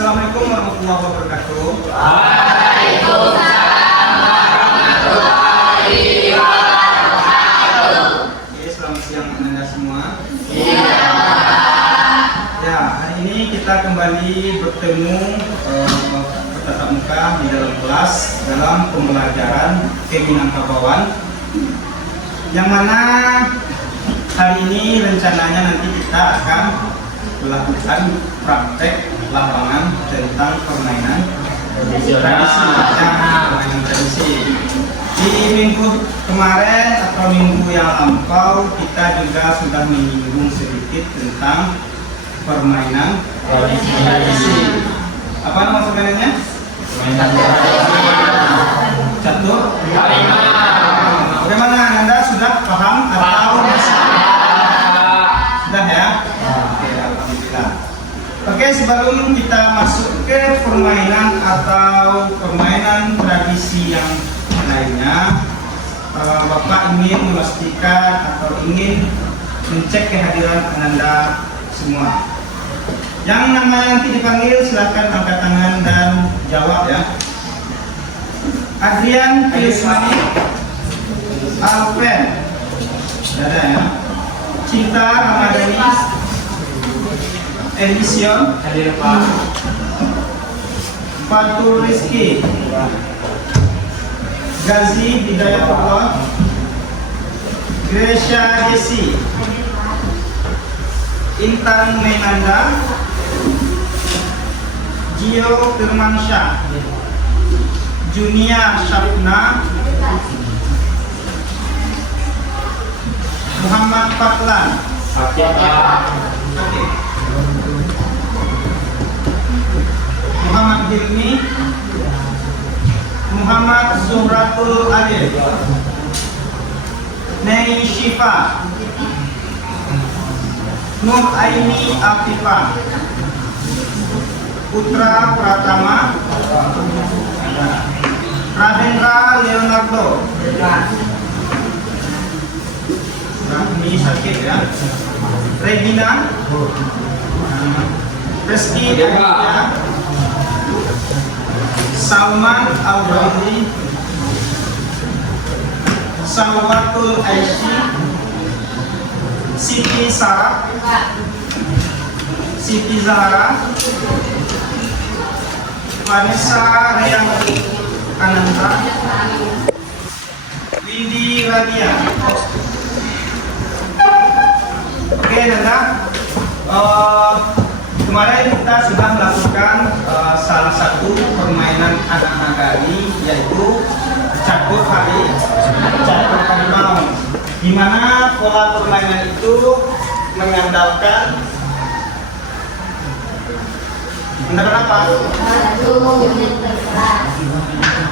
Assalamualaikum warahmatullahi wabarakatuh. Waalaikumsalam warahmatullahi wabarakatuh. Oke, selamat siang Anda semua. Siang. Ya, hari ini kita kembali bertemu bertatap muka di dalam kelas dalam pembelajaran Keminangkabauan, yang mana hari ini rencananya nanti kita akan melakukan praktek lapangan tentang permainan tradisi. Di minggu kemarin atau minggu yang lampau kita juga sudah menyinggung sedikit tentang permainan tradisi. Apa nama permainannya? Catur. Bagaimana, Anda sudah paham atau masih? Sudah ya? Oke, alhamdulillah. Oke, sebelum kita masuk ke permainan atau permainan tradisi yang lainnya, Bapak ingin memastikan atau ingin mencek kehadiran Anda semua. Yang namanya nanti dipanggil silakan angkat tangan dan jawab ya. Adrian Piusmani, Alpen, ada ya. Cinta Ramadhani, Edition, Hadir Pak. Fatul Rizky, Gazi Hidayatullah, Gresha Desi, Intan Menanda, Gio Firmansyah, Junia Syafna, Muhammad Fatlan. Muhammad Hilmi, Muhammad Zuhratul Adil, Nei Syifa, Nur Aini Afifah, Putra Pratama, Radendra Leonardo. Nah, ini sakit ya. Regina, Reski Aditya, Salman Al-Bawli, Salwatul Aishi, Siti Sarah, Siti Zahra, Vanessa Rianti Ananta, Widi Radia. Oke, Nanda. Kemarin kita sudah melakukan salah satu permainan anak nagari, yaitu catur harimau, di mana pola permainan itu mengandalkan apa?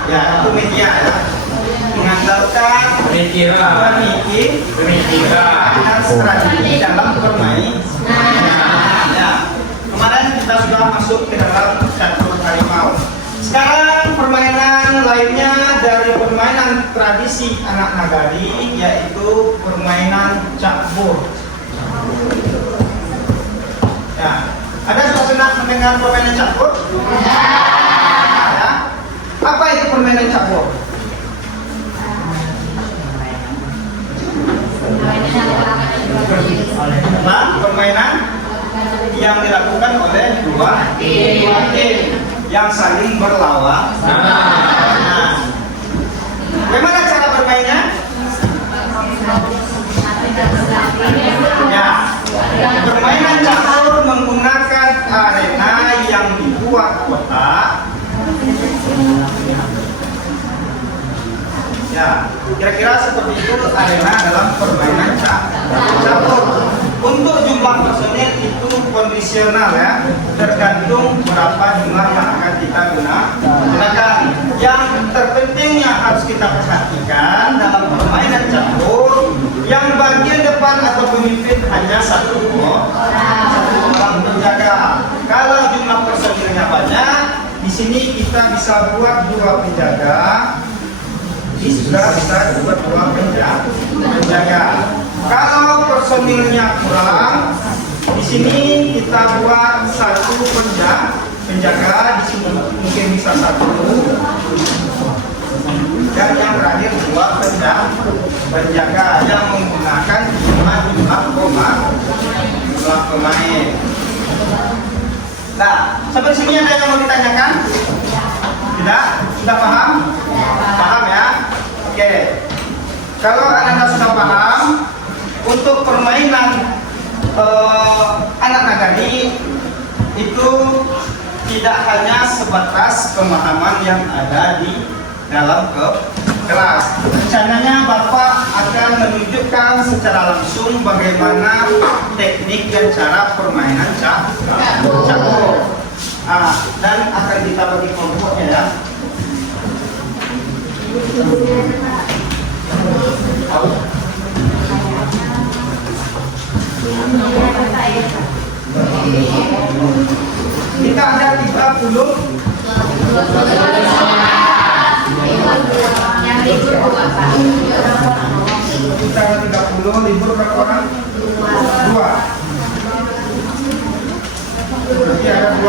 Ya, itu media ya. Mengandalkan pemikiran dan strategi dalam bermain. Ya, kemarin kita sudah masuk ke dalam catur harimau. Sekarang permainan lainnya dari permainan tradisi anak nagari, yaitu permainan cakbur. Ya, ada suasana mendengar permainan cakbur? Ya. Apa itu permainan cakbur? Permainan yang dilakukan oleh dua tim yang saling berlawan. Nah, bagaimana cara bermainnya? Ya, permainan catur menggunakan arena yang dibuat kotak. Ya, kira-kira seperti itu arena dalam permainan catur. Untuk jumlah personil itu kondisional ya, tergantung berapa jumlah yang akan kita gunakan. Yang terpenting yang harus kita perhatikan dalam permainan catur, yang bagian depan atau pemimpin hanya satu orang penjaga. Kalau jumlah personilnya banyak, di sini kita bisa buat dua penjaga. Ini sudah bisa buat dua penjaga. Kalau personilnya kurang, di sini kita buat satu penjaga di sini mungkin bisa 1, dan yang terakhir 2 penjaga yang menggunakan jumlah pemain. Nah, sampai sini ada yang mau ditanyakan? Tidak? Sudah paham? Paham ya? Oke. Kalau Anda sudah paham, untuk permainan anak nagari itu tidak hanya sebatas pemahaman yang ada di dalam kelas. Rencananya Bapak akan menunjukkan secara langsung bagaimana teknik dan cara permainan catur. Dan akan kita bagi kelompoknya ya. Kita ada 30. Kita ada 30, libur berapa orang? 2. Berarti ada 28.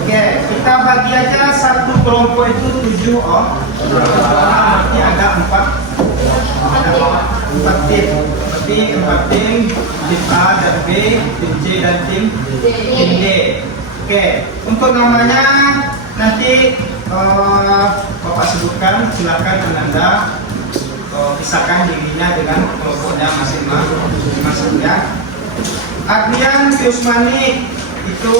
Oke, kita bagi aja satu kelompok itu 7 berarti ada 4 tim. Berarti 4 tim, tim A dan B, tim C dan tim D. Oke, untuk namanya nanti Bapak sebutkan, silakan Anda pisahkan dirinya dengan kelompoknya masing-masing ya. Adrian Piusmani itu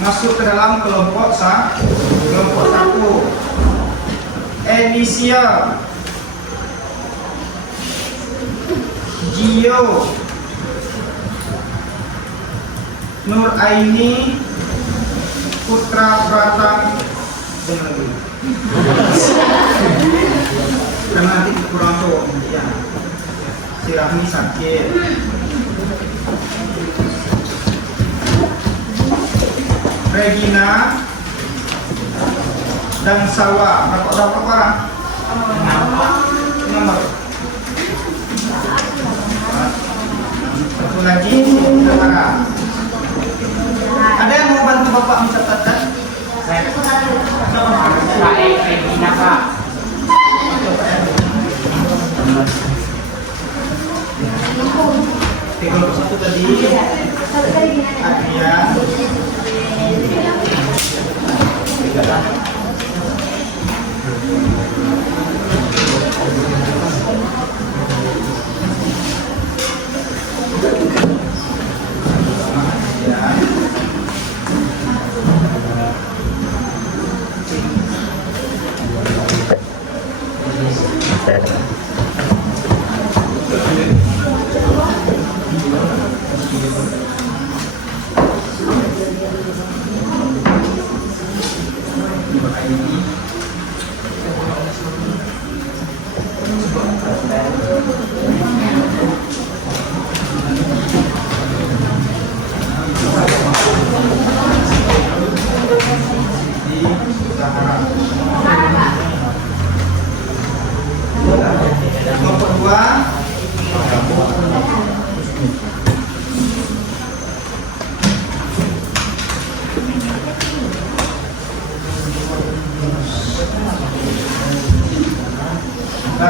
masuk ke dalam kelompok 1. Edisia, Gio, Nur Aini, Putra Pratang, karena nanti kurang tuh ya. Si Rahmi sakit. Regina dan Sawa. Berapa orang? 6. Satu lagi Saudara. Ada yang mau bantu Bapak mencatatkan? Regina, Pak. Kelompok 1 tadi Adrian,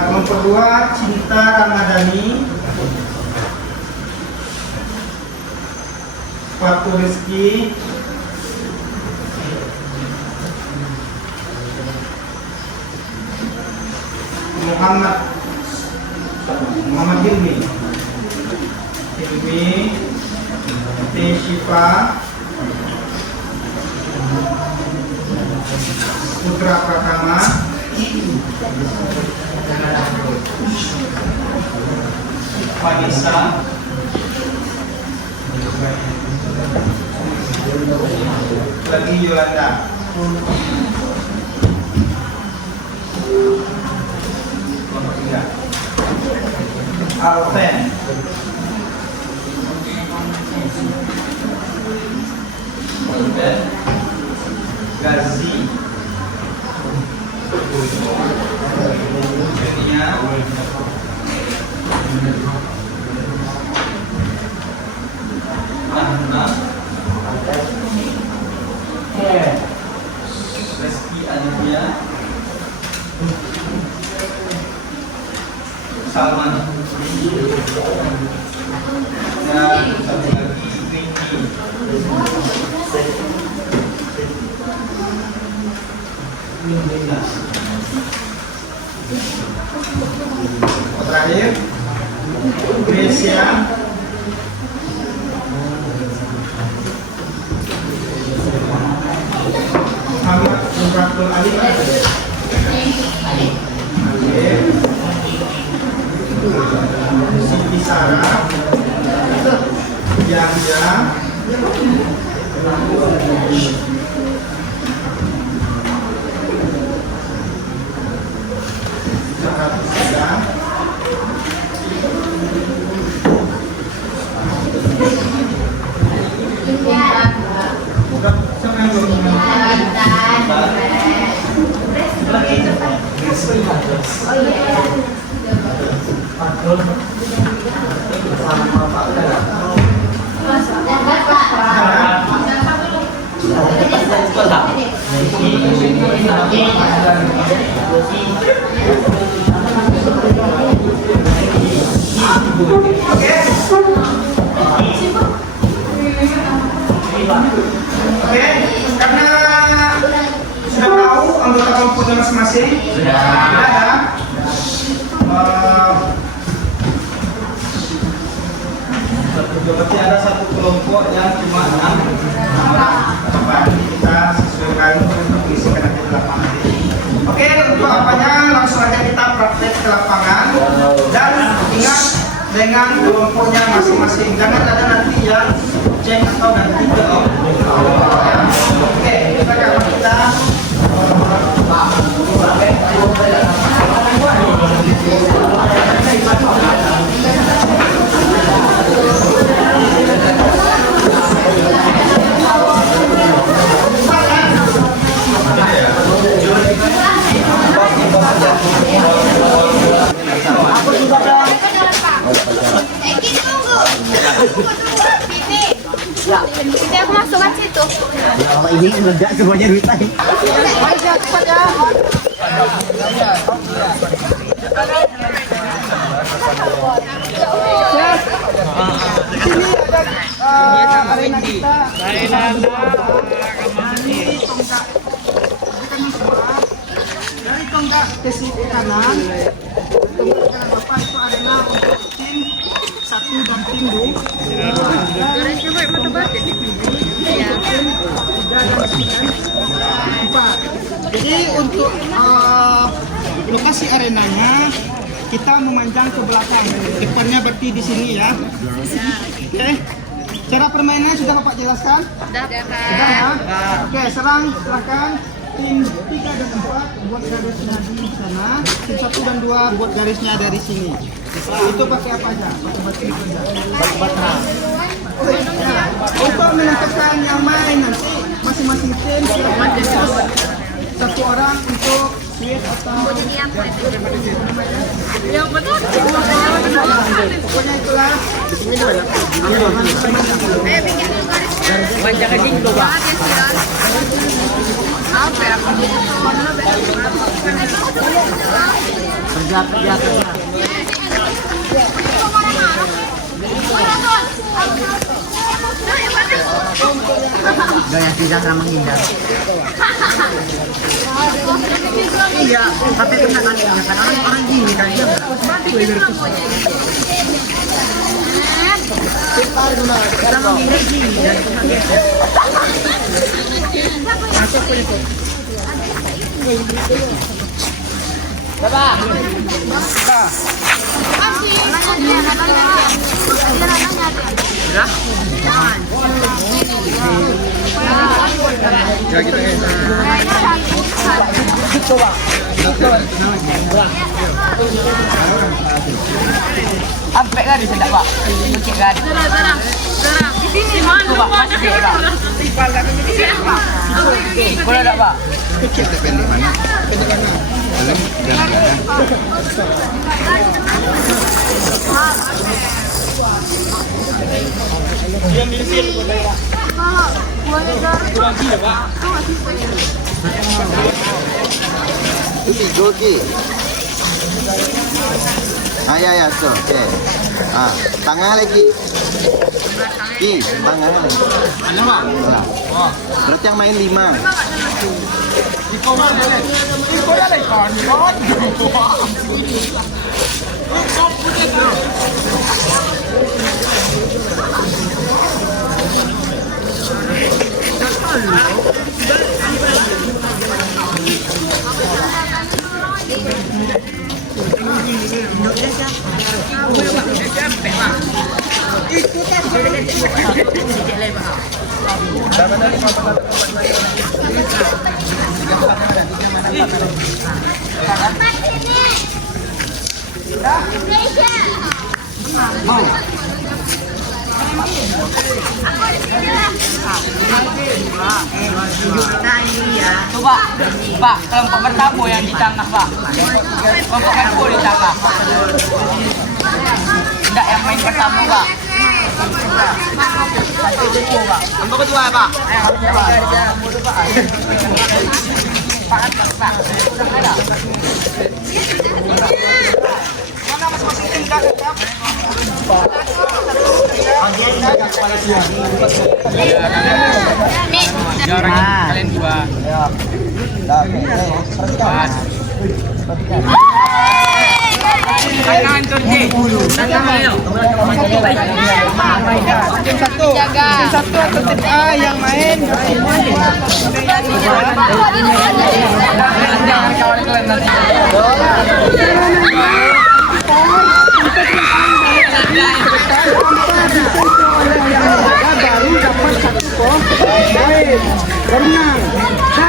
kelompok 2 Cinta Ramadhani, Fatu Rizki, Muhammad Hilmi, Teshifa, Putra Pratama, Vanessa, lagi Yolanda. Alven, dan Gazi. Jadinya Ahmad Reski Aditya Salman dan satu lagi Vicky. Terakhir Grecia Muhammad Nurul Ali. Siti Sarah Yahya Oke, karena sudah tahu anggota kelompoknya masing-masing, sudah ya. Berarti ada satu kelompok yang cuma 6 orang. Coba kita sesuaikan untuk mengisikan nanti di lapangan. Oke, untuk apanya langsung aja kita praktek ke lapangan dan ingat dengan kelompoknya masing-masing. Jangan ada nanti yang cek atau ganti belum. Oke, sekarang kita Kita aku masuk ke situ. Oh, ini meledak semuanya duit lagi. sini ada arena kita. Dari tonggak ke sisi kanan, tonggak kanan Bapak itu arena untuk tim 1 dan tim 2. Jadi untuk lokasi arenanya kita memanjang ke belakang, depannya berarti di sini ya. Oke. Cara permainannya sudah Bapak jelaskan? Sudah ya? Oke, silakan. Tim 3 dan 4 buat garisnya di sana, tim 1 dan 2 buat garisnya dari sini. Itu pakai apa aja? Pakai batu aja. Untuk menentukan yang main nanti masing-masing tim silakan satu orang untuk switch atau Yang betul. pokoknya itulah. Panjang aja juga, Pak. Kerja. Gaya tidak sama menghindar. Iya, tapi kadang orang gini kan dia. Kadang menghindar gini dan Masuk ke itu. Bapak. Ya kita Coba. Sampai kan di sini, Pak. Kecil kan. Di sini mana? Pak, masih dia, Pak. Boleh tak, Pak? Kita pendek mana? Pendek mana? Dalam jalan-jalan. Goki. Ya, so, oke. Tangan lagi. Tangan lagi. Mana, Pak? Berarti yang main 5. Coba, Pak, kelompok pertama yang di tengah, Pak. Kelompok kedua di tengah. Enggak, yang main pertama, Pak. Kelompok kedua, Pak. Mana masing-masing tim dah tetap? Kalian dua. Tangan Turki. Tangan ayo. Jaga. Satu atau tim A yang main. Kawan kalian nanti. Baru dapat 1 poin. Baik, berenang.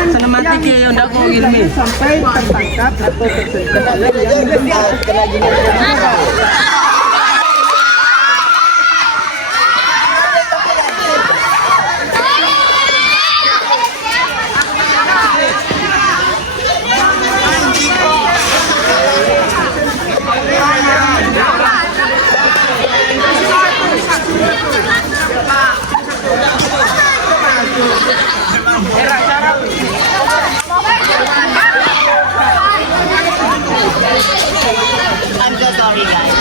Dan mati ke yang dah kau ilmi. sampai tertangkap atau tersentuh oleh yang Ada tengah-tengah.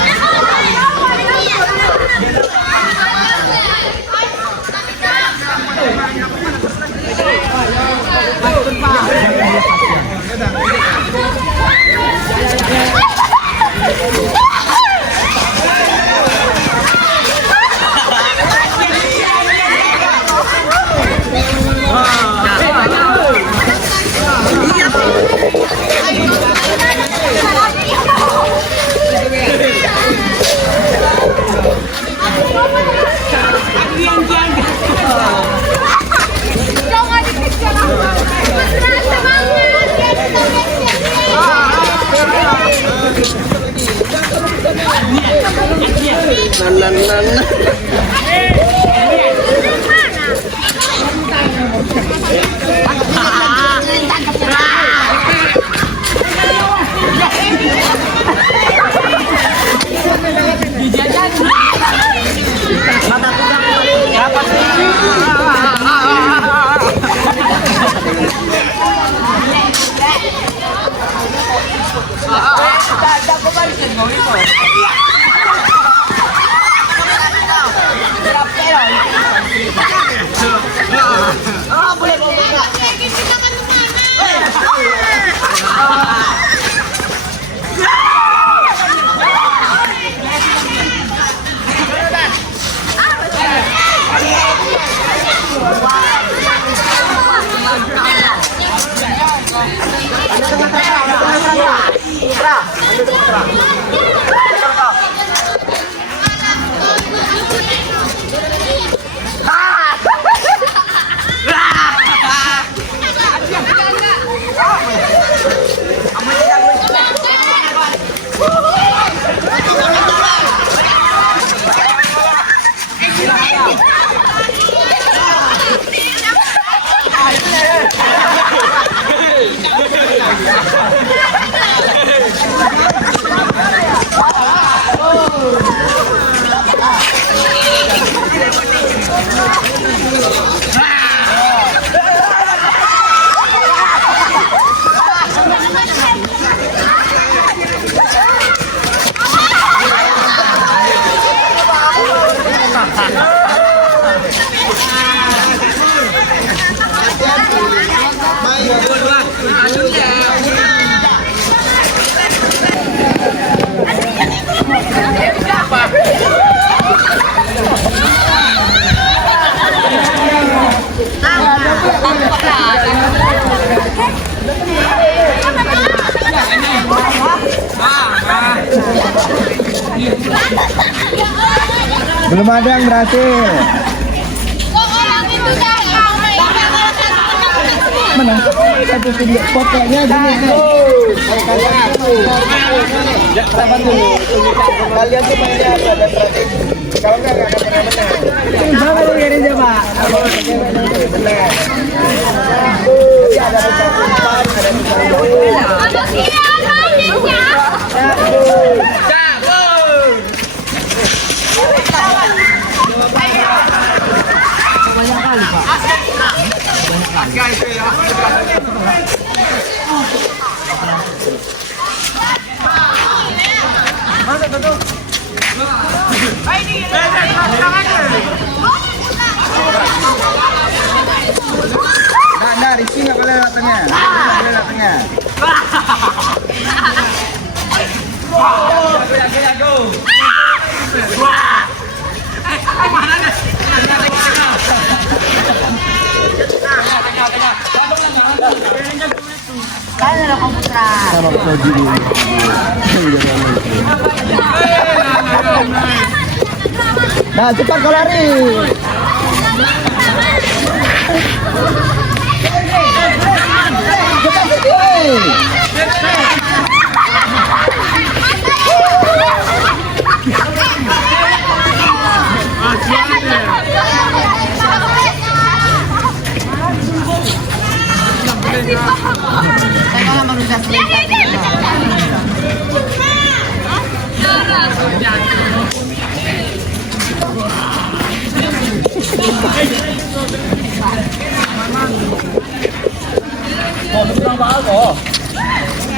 Belum ada yang berhasil. Kok orang itu datang? Mana? Satu video fotonya gini. Ya, sabar dulu. Kalian tuh mainnya apa dan strategi. Kalau enggak akan pernah menang. Coba lu gini coba. Benar. Nanti ada pecahan, ada Nah, Rizky nggak boleh datangnya. Nggak boleh datangnya. Nah, cepat kau lari. Cepat sedikit.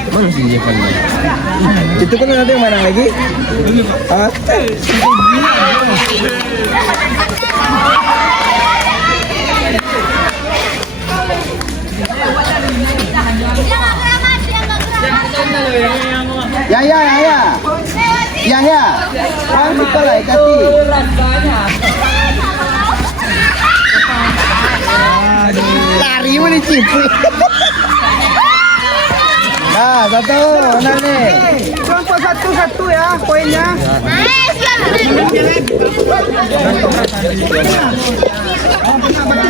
Mana sih dia kan? Itu kan ada yang mana lagi? Hah? Ya. Kan kita lah ikati. Lari mana cipu? Nah, satu, mana nih? Kelompok satu ya, poinnya.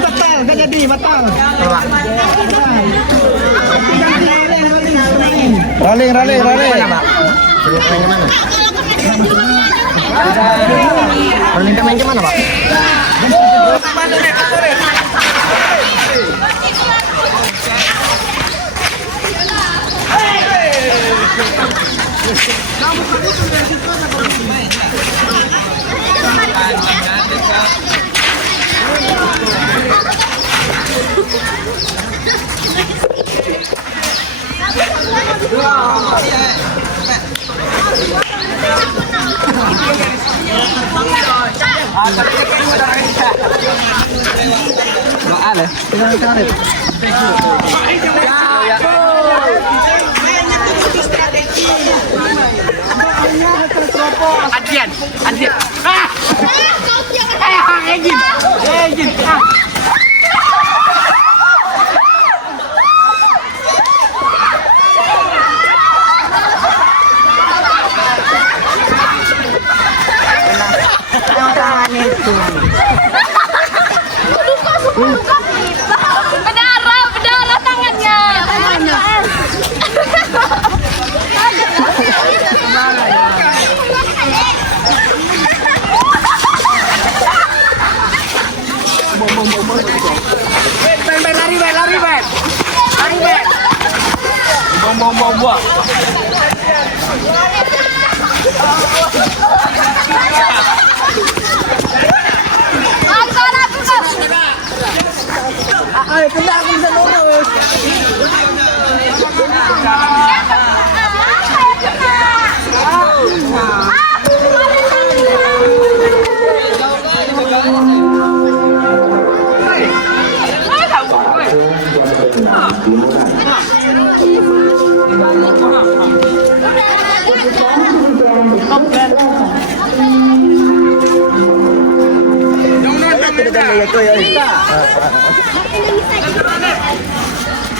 Batal, gak jadi, batal. Rolling. Rolling mana? Rolling main ke mana, Pak? Adian. Egin. Berdarah tangannya. Lari. Bom. Ayo, kena aku bisa nongol.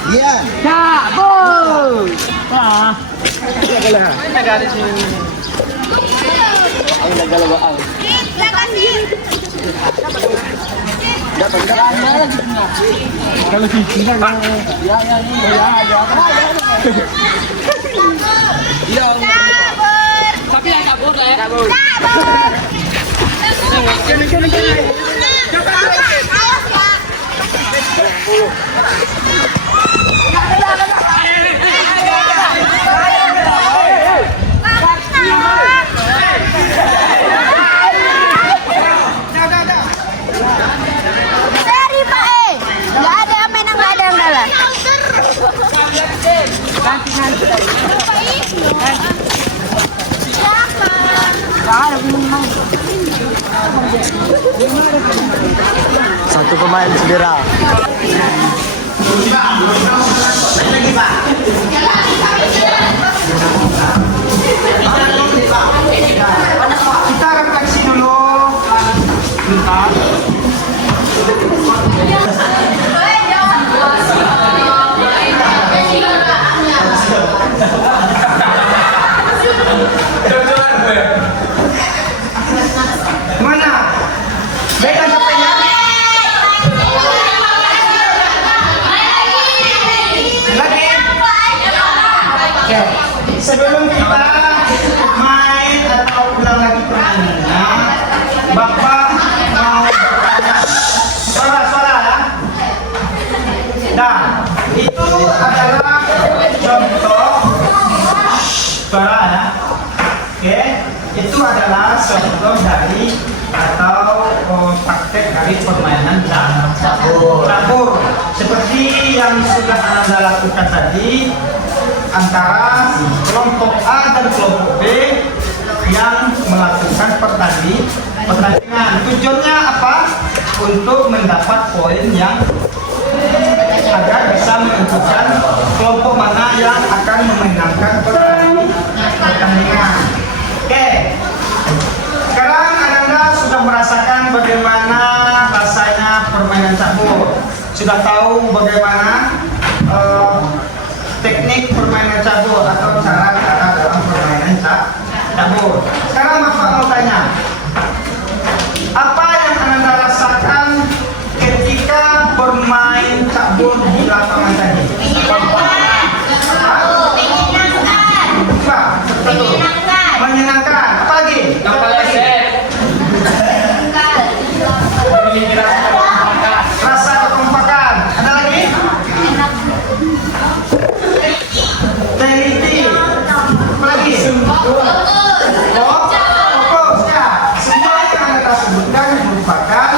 Iya. Cabut. Iya, Negara sini. Terima kasih. Kalau si Cina Tapi yang kabur lah ya. Seri Pak nggak ada yang main, nggak ada yang kalah. Satu pemain cedera. Kita refleksi dulu. Bentar. Mana? Beda capeknya? Lagi? Oke. Sebelum kita main atau ulang lagi permainannya, Bapak mau bertanya. Suara ya. Nah, itu adalah contoh suara ya. Oke, itu adalah contoh dari atau praktek dari permainan campur. Seperti yang sudah Anda lakukan tadi antara kelompok A dan kelompok B yang melakukan pertandingan. Tujuannya apa? Untuk mendapat poin yang agar bisa menentukan kelompok mana yang akan memenangkan pertandingan. Oke, sekarang Anda sudah merasakan bagaimana rasanya permainan campur. Sudah tahu bagaimana teknik permainan campur atau cara dalam permainan campur. Sekarang Bapak mau tanya, apa yang Anda rasakan ketika bermain campur di lapangan tadi? Menyenangkan. Apa lagi? Rasa kekompakan. Ada lagi? Teliti. Apa lagi? Fokus ya. Semua yang Anda sebutkan merupakan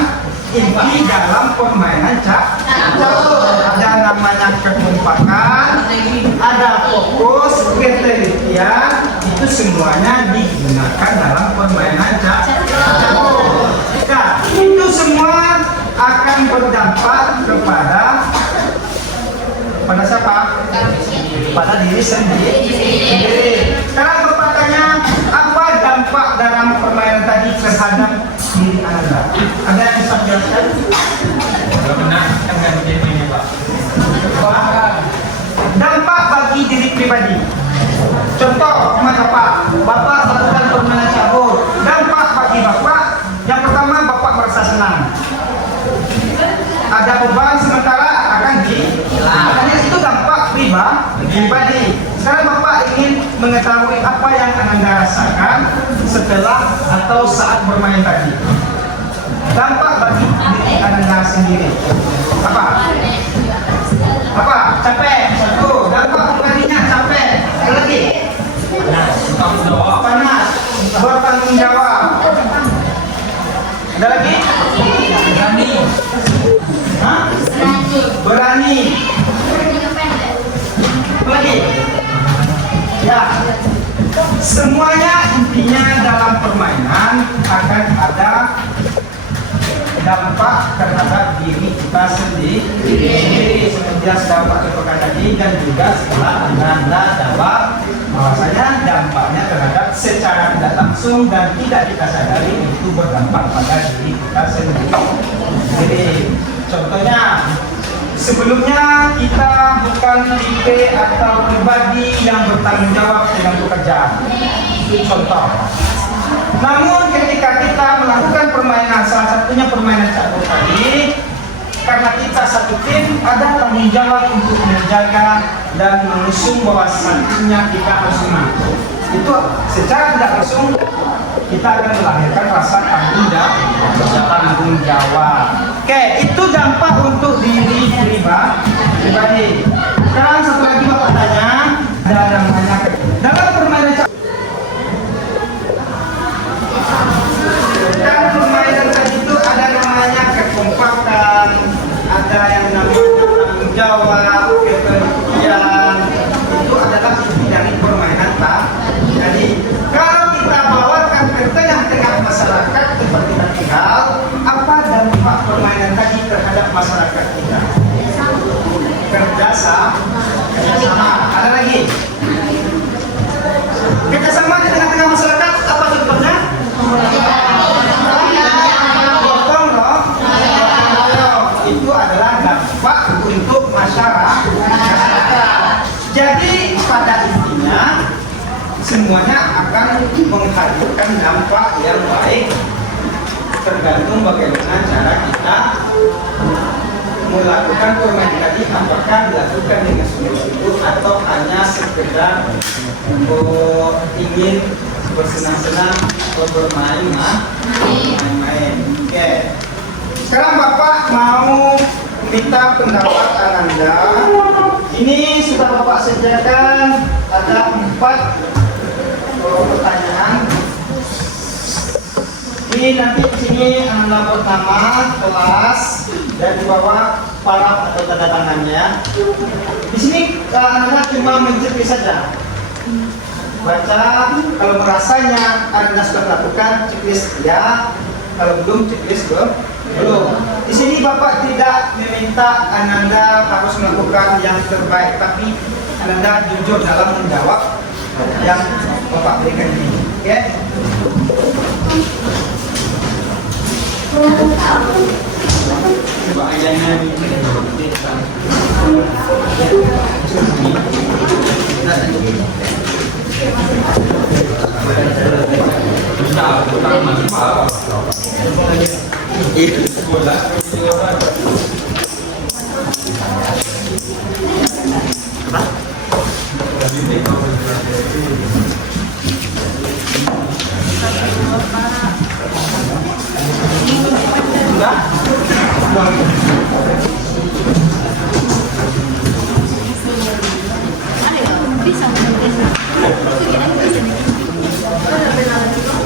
inti dalam permainan campur. Ada namanya kekompakan, ada fokus, ketelitian, itu semuanya digunakan dalam permainan campur. Nah, itu semua akan berdampak kepada siapa? Pada diri sendiri. Sekarang bertanya, apa dampak dalam permainan tadi terhadap diri Anda? Ada yang bisa jelaskan? Dampak bagi diri pribadi. Contoh, Bapak melakukan permainan campur. Dampak bagi Bapak, yang pertama Bapak merasa senang. Ada beban sementara akan dihilang. Makanya itu dampak pribadi. Sekarang Bapak ingin mengetahui apa yang Anda rasakan setelah atau saat bermain tadi. Dampak bagi diri Anda sendiri. Apa? Capek. Satu. Dampak pribadinya capek. Ada lagi? Panas. Bertanggung jawab. Ada lagi? Berani. Apa lagi? Ya. Semuanya intinya dalam permainan akan ada dampak terhadap diri kita sendiri. Seperti yang sudah Pak Ketua tadi, dan juga setelah Anda jawab bahwasanya dampaknya terhadap secara tidak langsung dan tidak kita sadari itu berdampak pada diri kita sendiri. Jadi contohnya, sebelumnya kita bukan tipe atau pribadi yang bertanggung jawab dengan pekerjaan. Itu contoh. Namun ketika kita melakukan permainan, salah satunya permainan catur tadi, karena kita satu tim, ada tanggung jawab untuk menjaga dan mengusung bahwasannya kita harus menang. Itu secara tidak langsung kita akan melahirkan rasa tanggung jawab. Oke, itu dampak untuk diri pribadi. Sekarang satu lagi Bapak tanya, ada namanya dalam permainan catur. Dan permainan tadi itu ada namanya kekompakan, ada yang namanya tanggung jawab, kepercayaan. Itu adalah inti dari permainan Jadi kalau kita bawakan ke tengah-tengah masyarakat seperti tadi apa dampak permainan tadi terhadap masyarakat kita? Kerjasama. Ada lagi? Kerjasama di tengah-tengah masyarakat apa contohnya? Itu adalah dampak untuk masyarakat. Jadi pada intinya semuanya akan menghadirkan dampak yang baik, tergantung bagaimana cara kita melakukan permainan tadi, apakah dilakukan dengan sungguh-sungguh atau hanya sekedar ingin bersenang-senang atau bermain-main. Oke. Sekarang Bapak mau minta pendapat Ananda. Ini sudah Bapak sediakan, ada 4 pertanyaan. Ini nanti di sini Ananda pertama kelas dan di bawah paraf atau tanda tangannya. Di sini Ananda cuma mencari saja. Baca, kalau merasanya Ananda sudah lakukan checklist ya, kalau belum checklist belum. Di sini Bapak tidak meminta Ananda harus melakukan yang terbaik, tapi Ananda jujur dalam menjawab yang Bapak berikan ini. Oke? Coba ayahnya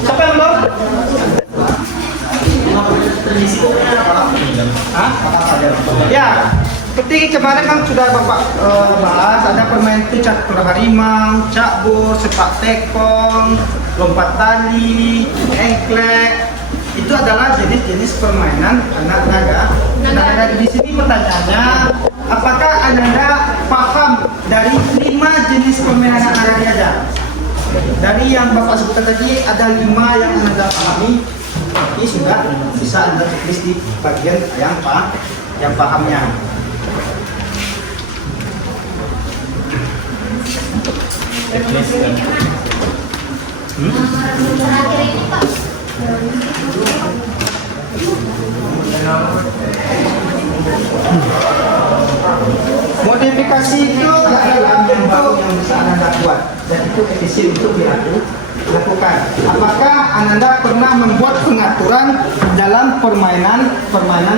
siapa yang belum? Ya, seperti kemarin kan sudah Bapak bahas, ada permainan itu catur harimau, cakbur, sepak tekong, lompat tali, engklek. Itu adalah jenis-jenis permainan anak naga. Nah, di sini pertanyaannya, apakah Ananda paham dari 5 jenis permainan anak naga aja? Dari yang Bapak sebutkan tadi ada 5 yang Ananda pahami. Ini sudah bisa Anda tulis di bagian yang pahamnya. Modifikasi itu adalah bentuk yang bisa Anda buat dan itu efisien untuk dilakukan. Apakah Ananda pernah membuat pengaturan dalam permainan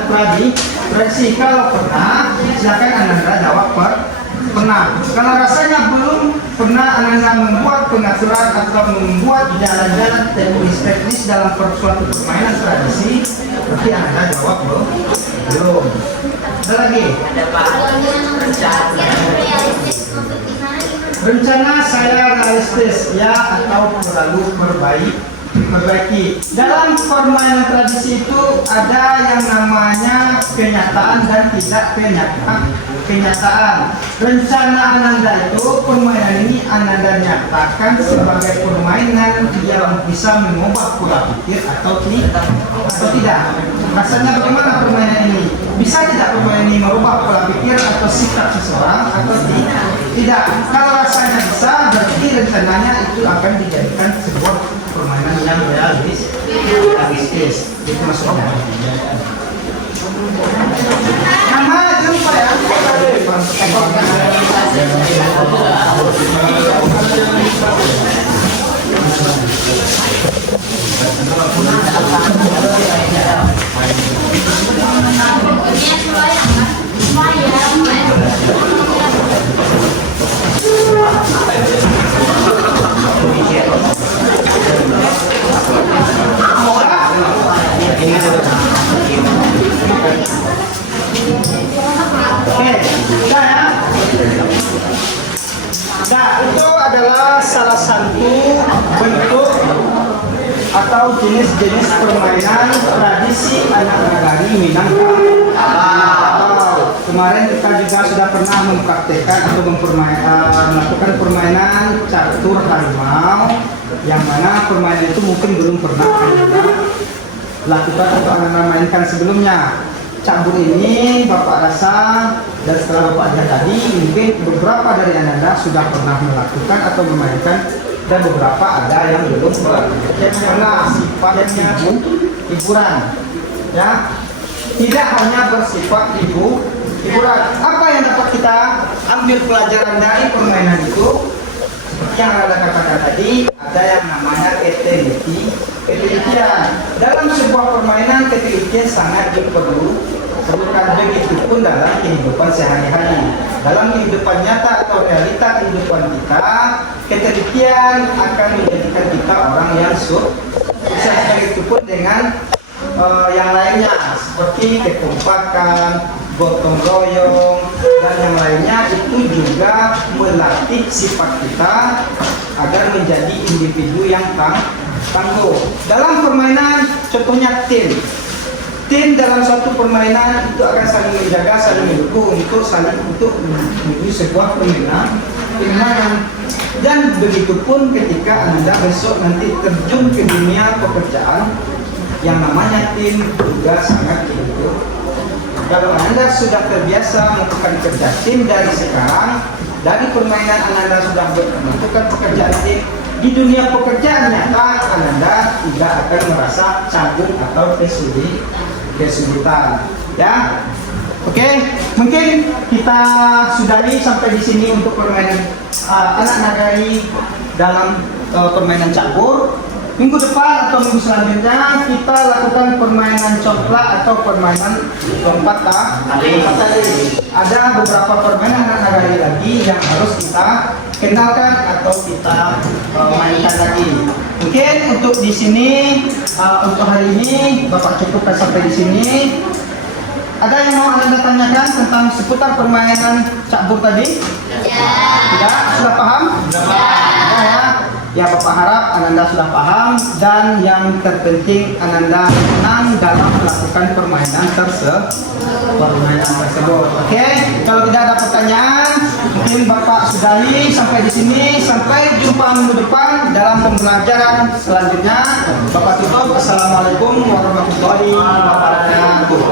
tradisi? Kalau pernah, silakan Ananda jawab pernah. Kalau rasanya belum pernah Ananda membuat pengaturan atau membuat jalan-jalan teknis dalam suatu permainan tradisi, berarti Ananda jawab belum. Ada lagi? Rencana saya realistis ya atau terlalu perbaiki. Dalam permainan tradisi itu ada yang namanya kenyataan dan tidak kenyataan. Rencana Ananda itu permainan ini Ananda nyatakan sebagai permainan yang bisa mengubah pola pikir atau tidak. Rasanya bagaimana permainan ini? Bisa tidak permainan ini merubah pola pikir atau sikap seseorang atau tidak? Kalau rasanya bisa, berarti rencananya itu akan dijadikan sebuah permainan yang realistis. Itu maksudnya. Nama jumpa ya. Oke, sudah ya. Nah, itu adalah salah satu bentuk atau jenis-jenis permainan tradisi anak nagari Minangkabau. Kemarin kita juga sudah pernah mempraktekkan atau melakukan permainan catur harimau, yang mana permainan itu mungkin belum pernah Anda lakukan atau Anda mainkan sebelumnya. Cabur ini Bapak rasa dan setelah Bapak lihat tadi mungkin beberapa dari Anda sudah pernah melakukan atau memainkan, dan beberapa ada yang belum pernah. Karena sifatnya hiburan, ya, tidak hanya bersifat hiburan. Apa yang dapat kita ambil pelajaran dari permainan itu? Yang Anda katakan tadi, ada yang namanya ketelitian. Dalam sebuah permainan, ketelitian sangat diperlukan, begitupun dalam kehidupan sehari-hari. Dalam kehidupan nyata atau realita kehidupan kita, ketelitian akan menjadikan kita orang yang sukses. Begitupun dengan yang lainnya, seperti kekompakan, gotong royong, dan yang lainnya, itu juga melatih sifat kita agar menjadi individu yang tangguh. Dalam permainan, contohnya tim dalam suatu permainan itu akan saling menjaga, saling mendukung untuk menuju sebuah permainan. Dan begitupun ketika Anda besok nanti terjun ke dunia pekerjaan, yang namanya tim juga sangat dibutuhkan. Kalau Anda sudah terbiasa melakukan kerja tim dari sekarang, dari permainan Anda sudah melakukan pekerjaan tim, di dunia pekerjaan nyata Anda tidak akan merasa canggung atau kesulitan. Ya, oke, mungkin kita sudahi sampai di sini untuk permainan anak nagari dalam permainan campur. Minggu depan atau minggu selanjutnya kita lakukan permainan congklak atau permainan lompat tali. Ada beberapa permainan anak nagari lagi yang harus kita kenalkan atau kita mainkan lagi. Mungkin untuk di sini untuk hari ini Bapak cukupkan sampai di sini. Ada yang mau Anda tanyakan tentang seputar permainan cakbur tadi? Tidak? Sudah paham? Ya. Ya, Bapak harap Ananda sudah paham, dan yang terpenting Ananda senang dalam melakukan permainan tersebut. Oke, kalau tidak ada pertanyaan, mungkin Bapak sudahi sampai di sini. Sampai jumpa minggu depan dalam pembelajaran selanjutnya. Bapak tutup. Assalamualaikum warahmatullahi wabarakatuh.